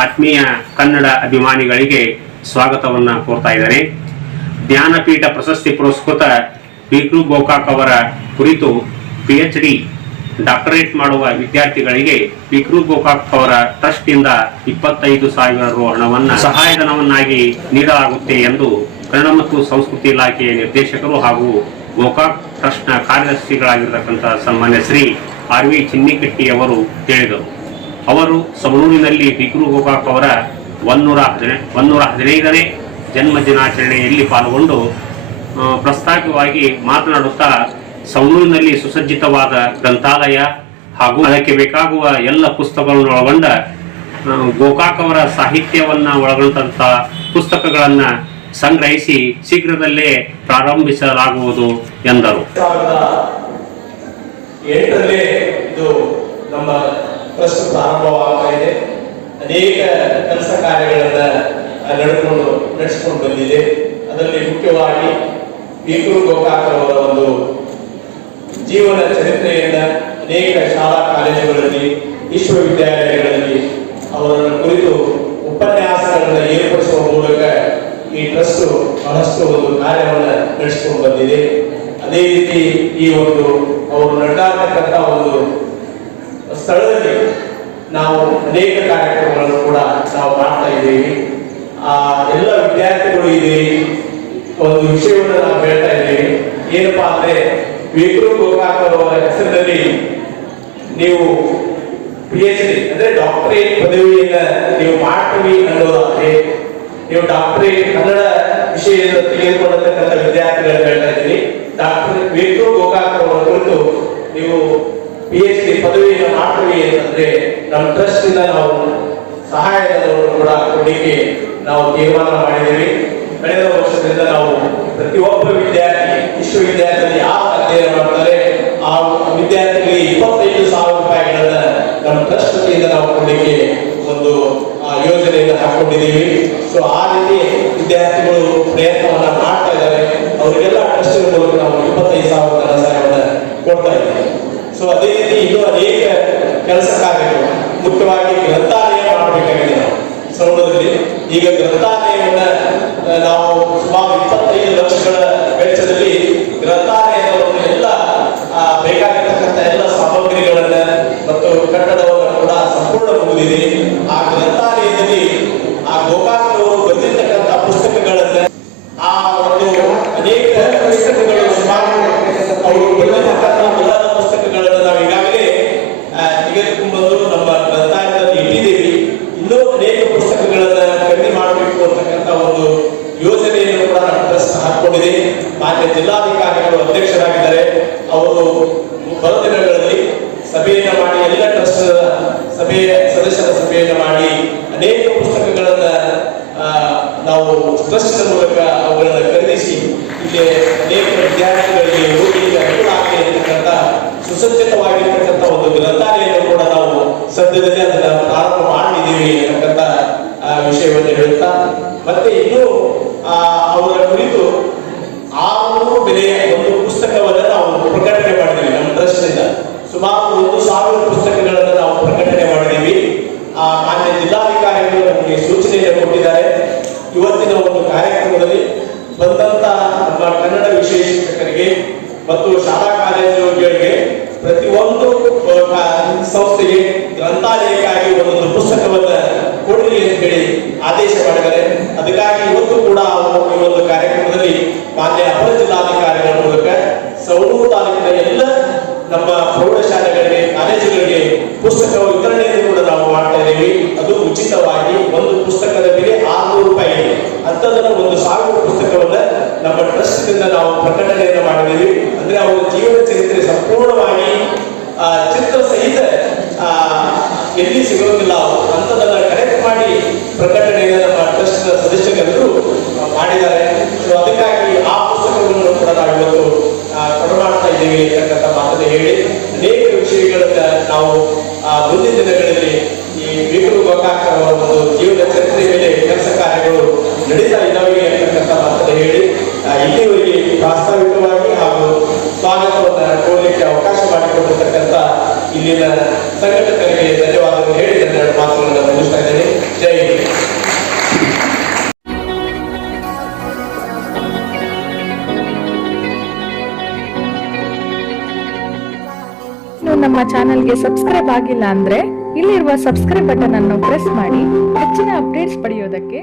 ಆತ್ಮೀಯ ಕನ್ನಡ ಅಭಿಮಾನಿಗಳಿಗೆ ಸ್ವಾಗತವನ್ನ ಕೋರ್ತಾ ಇದ್ದಾರೆ ಜ್ಞಾನಪೀಠ ಪ್ರಶಸ್ತಿ ಪುರಸ್ಕೃತ ಪಿಕ್ರು ಗೋಕಾಕ್ ಅವರ ಕುರಿತು ಪಿ ಎಚ್ ಡಿ ಡಾಕ್ಟರೇಟ್ ಮಾಡುವ ವಿದ್ಯಾರ್ಥಿಗಳಿಗೆ ಪಿಕ್ರು ಗೋಕಾಕ್ ಅವರ ಟ್ರಸ್ಟ್ ಇಂದ ಇಪ್ಪತ್ತೈದು ಸಾವಿರ ರು ಹಣವನ್ನ ಸಹಾಯಧನವನ್ನಾಗಿ ನೀಡಲಾಗುತ್ತೆ ಎಂದು ಕನ್ನಡ ಮತ್ತು ಸಂಸ್ಕೃತಿ ಇಲಾಖೆಯ ನಿರ್ದೇಶಕರು ಹಾಗೂ ಗೋಕಾಕ್ ಟ್ರಸ್ಟ್ನ ಕಾರ್ಯದರ್ಶಿಗಳಾಗಿರ್ತಕ್ಕಂಥ ಸನ್ಮಾನ್ಯ ಶ್ರೀ ಆರ್ ವಿ ಚಿನ್ನಿಕಟ್ಟಿ ಅವರು ಹೇಳಿದರು. ಅವರು ಸವಣೂರಿನಲ್ಲಿ ಪಿಕ್ರು ಗೋಕಾಕ್ ಅವರ ಒನ್ನೂರ ಹದಿನೈ ಒನ್ನೂರ ಹದಿನೈದನೇ ಜನ್ಮ ದಿನಾಚರಣೆಯಲ್ಲಿ ಪಾಲ್ಗೊಂಡು ಪ್ರಸ್ತಾವಿಕವಾಗಿ ಮಾತನಾಡುತ್ತಾ ಸವಣೂರಿನಲ್ಲಿ ಸುಸಜ್ಜಿತವಾದ ಗ್ರಂಥಾಲಯ ಹಾಗೂ ಅದಕ್ಕೆ ಬೇಕಾಗುವ ಎಲ್ಲ ಪುಸ್ತಕಗಳನ್ನು ಒಳಗೊಂಡ ಗೋಕಾಕ್ ಅವರ ಸಾಹಿತ್ಯವನ್ನ ಒಳಗೊಂಡಂತ ಪುಸ್ತಕಗಳನ್ನ ಸಂಗ್ರಹಿಸಿ ಶೀಘ್ರದಲ್ಲೇ ಪ್ರಾರಂಭಿಸಲಾಗುವುದು ಎಂದರು. ಟ್ರಸ್ಟ್ ಪ್ರಾರಂಭವಾಗ್ತಾ ಇದೆ. ಅನೇಕ ಕೆಲಸ ಕಾರ್ಯಗಳನ್ನ ನಡೆದುಕೊಂಡು, ನಡೆಸಿಕೊಂಡು ಬಂದಿದೆ. ಅದರಲ್ಲಿ ಮುಖ್ಯವಾಗಿ ಬೀಕೂರು ಗೋಕಾಕ್ ಅವರ ಒಂದು ಜೀವನ ಚರಿತ್ರೆಯನ್ನ ಅನೇಕ ಶಾಲಾ ಕಾಲೇಜುಗಳಲ್ಲಿ, ವಿಶ್ವವಿದ್ಯಾಲಯಗಳಲ್ಲಿ ಅವರನ್ನು ಕುರಿತು ಉಪನ್ಯಾಸಗಳನ್ನು ಏರ್ಪಡಿಸುವ ಮೂಲಕ ಈ ಟ್ರಸ್ಟ್ ಬಹಳಷ್ಟು ಒಂದು ಕಾರ್ಯವನ್ನು ನಡೆಸಿಕೊಂಡು ಬಂದಿದೆ. ಅದೇ ರೀತಿ ಈ ಒಂದು ಅವರು ನಡೆದಾಡ್ತಕ್ಕಂಥ ಒಂದು ಸ್ಥಳದಲ್ಲಿ ನಾವು ಅನೇಕ ಕಾರ್ಯಕ್ರಮಗಳನ್ನು ಕೂಡ ನಾವು ಮಾಡ್ತಾ ಇದ್ದೀವಿ. ಆ, ಎಲ್ಲ ವಿದ್ಯಾರ್ಥಿಗಳು ಇದೆ ಒಂದು ವಿಷಯವನ್ನು ನಾವು ಹೇಳ್ತಾ ಇದ್ದೀವಿ. ಏನಪ್ಪಾ ಅಂದ್ರೆ ವಿಕ್ರು ಗೋಕಾಕ್ ಅವರ ಹೆಸರಿನಲ್ಲಿ ನೀವು ಪಿ ಎಚ್ ಡಿ ಅಂದ್ರೆ ಡಾಕ್ಟರೇಟ್ ಪದವಿಯನ್ನ ನೀವು ಮಾಡ್ತೀವಿ ಅನ್ನೋದಾದ್ರೆ, ನೀವು ಡಾಕ್ಟರೇಟ್ ಕನ್ನಡ ವಿಷಯದ ತೆಗೆದುಕೊಳ್ಳತಕ್ಕಂಥ ವಿದ್ಯಾರ್ಥಿಗಳು ಹೇಳ್ತಾ ಇದ್ದೀನಿ. ಡಾಕ್ಟರ್ ವಿಕ್ರು ಗೋಕಾಕ್ ಅವರ ಕುರಿತು ನೀವು ಪಿ ಎಚ್ ಡಿ ಪದವಿಯನ್ನು ಮಾಡ್ತೀವಿ ಅಂತಂದ್ರೆ ನಮ್ಮ ಟ್ರಸ್ಟ್ ಇಂದ ನಾವು ಸಹಾಯಧನವನ್ನು ಕೂಡ ಕೊಡಲಿಕ್ಕೆ ನಾವು ತೀರ್ಮಾನ ಮಾಡಿದ್ದೀವಿ. ಕಳೆದ ವರ್ಷದಿಂದ ನಾವು ಪ್ರತಿಯೊಬ್ಬ ವಿದ್ಯಾರ್ಥಿ ವಿಶ್ವವಿದ್ಯಾಲಯದಲ್ಲಿ ಯಾವ ಅಧ್ಯಯನ ಮಾಡ್ತಾರೆ ಆ ವಿದ್ಯಾರ್ಥಿಗಳಿಗೆ ಇಪ್ಪತ್ತೈದು ಸಾವಿರ ರೂಪಾಯಿಗಳನ್ನ ನಮ್ಮ ಟ್ರಸ್ಟ್ ವತಿಯಿಂದ ನಾವು ಕೊಡಲಿಕ್ಕೆ ಒಂದು ಆ, ಯೋಜನೆಯನ್ನು ಹಾಕೊಂಡಿದ್ದೀವಿ. ಸೊ ಆ ರೀತಿ ವಿದ್ಯಾರ್ಥಿಗಳು ಪ್ರಯತ್ನವನ್ನ ಮಾಡ್ತಾ ಇದ್ದಾರೆ. ಅವರಿಗೆಲ್ಲ ಟ್ರಸ್ಟ್ ಮೂಲಕ ನಾವು ಇಪ್ಪತ್ತೈದು ಸಾವಿರ ಧನ ಸಹಾಯವನ್ನು ಕೊಡ್ತಾ ಇದ್ದೀವಿ. ಸೊ ಅದೇ ರೀತಿ ಇನ್ನೂ ಅನೇಕ ಕೆಲಸ ಕಾರ್ಯಗಳು ಮುಖ್ಯವಾಗಿ ಗ್ರಂಥಾಲಯ ಮಾಡಬೇಕಾಗಿದೆ ನಾವು ಸೌಂಡದಲ್ಲಿ ಈಗ ಗ್ರಂಥಾಲಯವನ್ನ ಆ, ನಾವು ಸುಮಾರು ಇಪ್ಪತ್ತೈದು ಲಕ್ಷಗಳ ವೆಚ್ಚದಲ್ಲಿ ಗ್ರಂಥಾಲಯದ ಒಂದು ಎಲ್ಲ ಆ, ಬೇಕಾಗಿರ್ತಕ್ಕಂಥ ಎಲ್ಲ ಸಾಮಗ್ರಿಗಳನ್ನ ಮತ್ತು ಕಟ್ಟಡವನ್ನು ಕೂಡ ಸಂಪೂರ್ಣ ಮುಗಿದಿದೆ ಆ ಗ್ರಂಥಾಲಯದಲ್ಲಿ ಆ ಗೋಕಾಕರು ಬಂದಿರತಕ್ಕಂಥ ಪುಸ್ತಕಗಳನ್ನ ಆ ಒಂದು ಅನೇಕ ಪುಸ್ತಕಗಳು ಸುಮಾರು ಅವರು ಬರೆದಿರ್ತಕ್ಕಂಥ ಎಲ್ಲ ಪುಸ್ತಕಗಳನ್ನು ನಾವು ಈಗಾಗಲೇ ಆ, ತೆಗೆದುಕೊಂಡು ಬಂದು ನಮ್ಮ ಗ್ರಂಥಾಲಯದಲ್ಲಿ ಇಟ್ಟಿದ್ದೀವಿ ಇನ್ನೂ ಅನೇಕ ಪುಸ್ತಕಗಳನ್ನ ಖರೀದಿ ಮಾಡಬೇಕು ಅಂತಕ್ಕಂಥ ಒಂದು ಯೋಜನೆಯನ್ನು ಕೂಡ ನಮ್ಮ ಟ್ರಸ್ಟ್ ಹಾಕೊಂಡಿದೆ ಮಾನ್ಯ ಜಿಲ್ಲಾಧಿಕಾರಿಗಳು ಅಧ್ಯಕ್ಷರಾಗಿದ್ದಾರೆ. ಅವರು ಬರೋ ದಿನಗಳಲ್ಲಿ ಸಭೆಯನ್ನ ಮಾಡಿ ಎಲ್ಲ ಟ್ರಸ್ಟ್ ಸಭೆಯ ಸದಸ್ಯರ ಸಭೆಯನ್ನು ಮಾಡಿ ಅನೇಕ ಪುಸ್ತಕಗಳನ್ನ ನಾವು ಟ್ರಸ್ಟ್ ಮೂಲಕ ಅವುಗಳನ್ನ ಖರೀದಿಸಿ ಇಲ್ಲಿ ಅನೇಕ ವಿದ್ಯಾರ್ಥಿಗಳಿಗೆ ಓದಲಿಕ್ಕೆ ಅನುಕೂಲ ಆಗಲಿ ಅಂತಕ್ಕಂಥ ಸುಸಜ್ಜಿತವಾಗಿರ್ತಕ್ಕಂಥ ಒಂದು ಗ್ರಂಥಾಲಯವನ್ನು ಕೂಡ ನಾವು ಸದ್ಯದಲ್ಲಿ ಅದನ್ನು ಪ್ರಾರಂಭ ಮಾಡಿದ್ದೀವಿ ಆ, ವಿಷಯವನ್ನು ಹೇಳುತ್ತಾ ಮತ್ತೆ ಇನ್ನೂ ಸುಮಾರು ಒಂದು ಸಾವಿರ ಪುಸ್ತಕಗಳನ್ನು ನಾವು ಪ್ರಕಟಣೆ ಮಾಡಿದ್ದೀವಿ. ಮಾನ್ಯ ಜಿಲ್ಲಾಧಿಕಾರಿಗಳು ನಮಗೆ ಸೂಚನೆಯನ್ನು ಕೊಟ್ಟಿದ್ದಾರೆ. ಇವತ್ತಿನ ಒಂದು ಕಾರ್ಯಕ್ರಮದಲ್ಲಿ ಬಂದಂತ ನಮ್ಮ ಕನ್ನಡ ವಿಷಯ ಶಿಕ್ಷಕರಿಗೆ ಮತ್ತು ಶಾಲಾ ಕಾಲೇಜುಗಳಿಗೆ ಪ್ರತಿಯೊಂದು ಸಂಸ್ಥೆಗೆ ಗ್ರಂಥಾಲಯಕ್ಕಾಗಿ ಒಂದೊಂದು ಪುಸ್ತಕವನ್ನು ಕೊಡಲಿ ಅಂತ ಹೇಳಿ ಆದೇಶ ಮಾಡಿದ್ದಾರೆ. ಅದಕ್ಕಾಗಿ ಇವತ್ತು ಕೂಡ ಈ ಒಂದು ಕಾರ್ಯಕ್ರಮದಲ್ಲಿ ಮಾನ್ಯ ಅಪರ ಜಿಲ್ಲಾಧಿಕಾರಿಗಳ ನಮ್ಮ ಪ್ರೌಢಶಾಲೆಗಳಿಗೆ, ಕಾಲೇಜುಗಳಿಗೆ ಪುಸ್ತಕ ವಿತರಣೆಯನ್ನು ಕೂಡ ನಾವು ಮಾಡ್ತಾ ಇದ್ದೀವಿ. ಅದು ಉಚಿತವಾಗಿ ಒಂದು ಪುಸ್ತಕದ ಬೆಲೆ ಆರ್ನೂರು ರೂಪಾಯಿ ಇದೆ. ಅಂಥದ್ದನ್ನು ಒಂದು ಸಾವಿರ ಪುಸ್ತಕವನ್ನ ನಮ್ಮ ಟ್ರಸ್ಟ್ನಿಂದ ನಾವು ಪ್ರಕಟಣೆಯನ್ನು ಮಾಡಿದ್ದೀವಿ. ಅಂದ್ರೆ ಅವರ ಜೀವನ ಚರಿತ್ರೆ ಸಂಪೂರ್ಣವಾಗಿ ಚಿತ್ರ ಸಹಿತ ಎಲ್ಲಿ ಸಿಗೋದಿಲ್ಲ ಅಂತದನ್ನ ಕಲೆಕ್ಟ್ ಮಾಡಿ ಪ್ರಕಟಣೆಯನ್ನು ನಮ್ಮ ಟ್ರಸ್ಟ್ ಸದಸ್ಯರೆಲ್ಲರೂ ಮಾಡಿದ್ದಾರೆ. ಸೊ ಅದಕ್ಕಾಗಿ ಆ ಪುಸ್ತಕಗಳನ್ನು ಕೂಡ ನಾವು ಇವತ್ತು ಕಾರ್ಯಗಳು ನಡೀತಾ ಇದ್ದಾವೆ ಅಂತಕ್ಕಂಥ ಮಾತನ್ನು ಹೇಳಿ ಇಲ್ಲಿವರೆಗೆ ಪ್ರಾಸ್ತಾವಿಕವಾಗಿ ಹಾಗೂ ಸ್ವಾಗತವನ್ನು ಕೋರ್ಲಿಕ್ಕೆ ಅವಕಾಶ ಮಾಡಿಕೊಟ್ಟಿರ್ತಕ್ಕಂಥ ಇಲ್ಲಿನ ಸಂಘಟಕರಿಗೆ ಧನ್ಯವಾದಗಳು ಹೇಳಿ ಎರಡು ಮಾತುಗಳನ್ನು ಮುಗಿಸ್ತಾ ಇದ್ದೇನೆ. ಜೈ ನಮ್ಮ ಚಾನೆಲ್ಗೆ ಸಬ್ಸ್ಕ್ರೈಬ್ ಆಗಿಲ್ಲ ಅಂದ್ರೆ ಇಲ್ಲಿರುವ ಸಬ್ಸ್ಕ್ರೈಬ್ ಬಟನ್ ಅನ್ನು ಪ್ರೆಸ್ ಮಾಡಿ, ಹೆಚ್ಚಿನ ಅಪ್ಡೇಟ್ಸ್ ಪಡೆಯೋದಕ್ಕೆ